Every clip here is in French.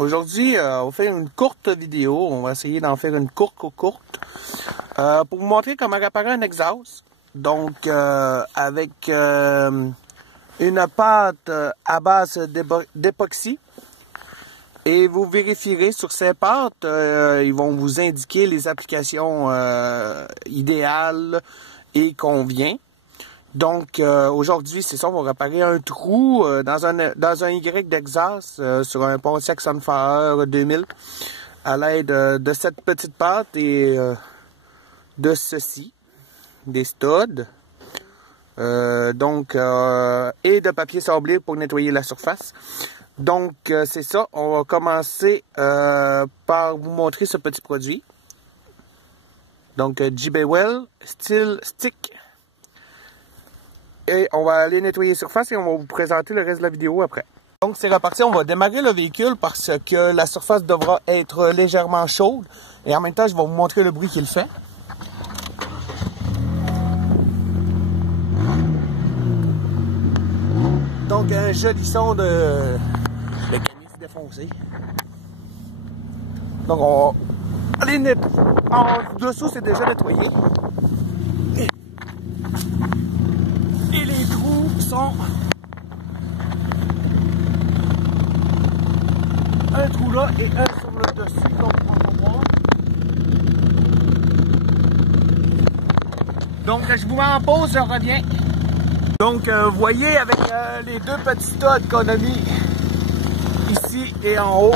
Aujourd'hui, on va faire une courte vidéo. On va essayer d'en faire une courte. Pour vous montrer comment réparer un exhaust. Donc, avec une pâte à base d'époxy. Et vous vérifierez sur ces pâtes, ils vont vous indiquer les applications idéales et convient. Donc, aujourd'hui, c'est ça, on va réparer un trou dans un Y d'exhaust sur un Pontiac Sunfire 2000 à l'aide de cette petite pâte et de ceci, des studs, et de papier sablé pour nettoyer la surface. Donc, c'est ça, on va commencer par vous montrer ce petit produit. Donc, J-Bewell Steel Stick. Et on va aller nettoyer la surface et on va vous présenter le reste de la vidéo après. Donc c'est reparti, on va démarrer le véhicule parce que la surface devra être légèrement chaude. Et en même temps, je vais vous montrer le bruit qu'il fait. Donc un joli son de canisse défoncé. Donc on va aller nettoyer. En dessous, c'est déjà nettoyé. Et les trous sont un trou là et un sur le dessus, comme on peut voir. Donc je vous mets en pause, je reviens. Donc vous voyez avec les deux petits studs qu'on a mis ici et en haut.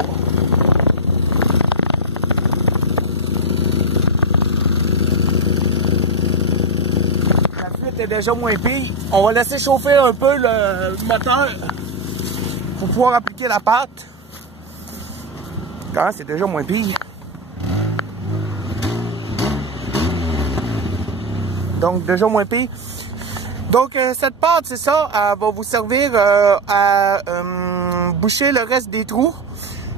Est déjà moins pire. On va laisser chauffer un peu le moteur pour pouvoir appliquer la pâte. Quand c'est déjà moins pire. Donc déjà moins pire. Donc cette pâte, c'est ça, elle va vous servir à boucher le reste des trous.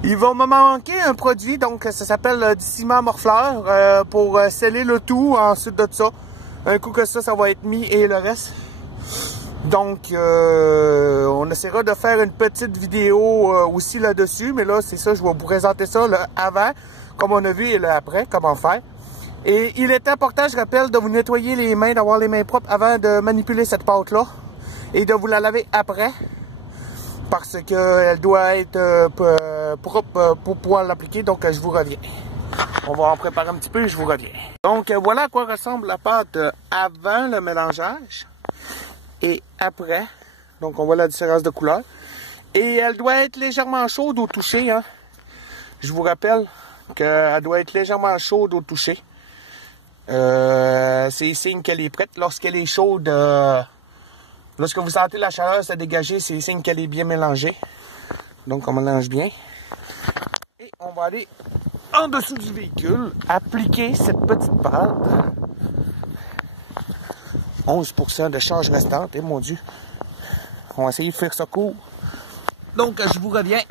Il va me manquer un produit, donc ça s'appelle du ciment morfleur pour sceller le tout ensuite de ça. Un coup que ça va être mis et le reste. Donc, on essaiera de faire une petite vidéo aussi là-dessus. Mais là, c'est ça, je vais vous présenter ça, le avant, comme on a vu, et le après, comment faire. Et il est important, je rappelle, de vous nettoyer les mains, d'avoir les mains propres avant de manipuler cette pâte-là. Et de vous la laver après. Parce qu'elle doit être propre pour pouvoir l'appliquer. Donc, je vous reviens. On va en préparer un petit peu et je vous reviens. Donc voilà à quoi ressemble la pâte avant le mélangeage et après. Donc on voit la différence de couleur. Et elle doit être légèrement chaude au toucher. Hein. Je vous rappelle qu'elle doit être légèrement chaude au toucher. C'est signe qu'elle est prête. Lorsqu'elle est chaude, lorsque vous sentez la chaleur se dégager, c'est signe qu'elle est bien mélangée. Donc on mélange bien. Et on va aller en dessous du véhicule, appliquer cette petite pâte. 11% de charge restante. Et mon Dieu, on va essayer de faire ça court. Donc, je vous reviens.